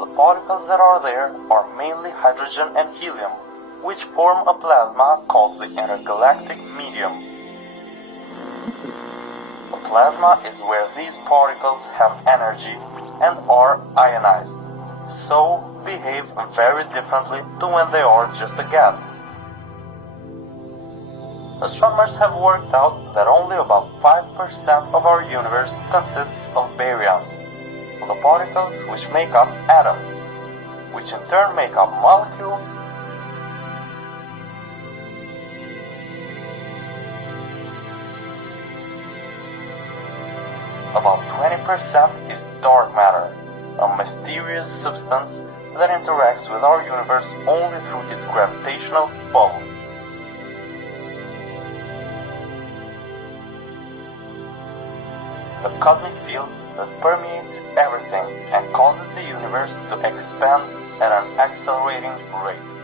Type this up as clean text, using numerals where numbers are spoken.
The particles that are there are mainly hydrogen and helium, which form a plasma called the intergalactic medium. The plasma is where these particles have energy and are ionized, so behave very differently to when they are just a gas. Astronomers have worked out that only about 5% of our universe consists of baryons, the particles which make up atoms, which in turn make up molecules, about 20% is dark matter, a mysterious substance that interacts with our universe only through its gravitational pull. The cosmic field that permeates everything and causes the universe to expand at an accelerating rate.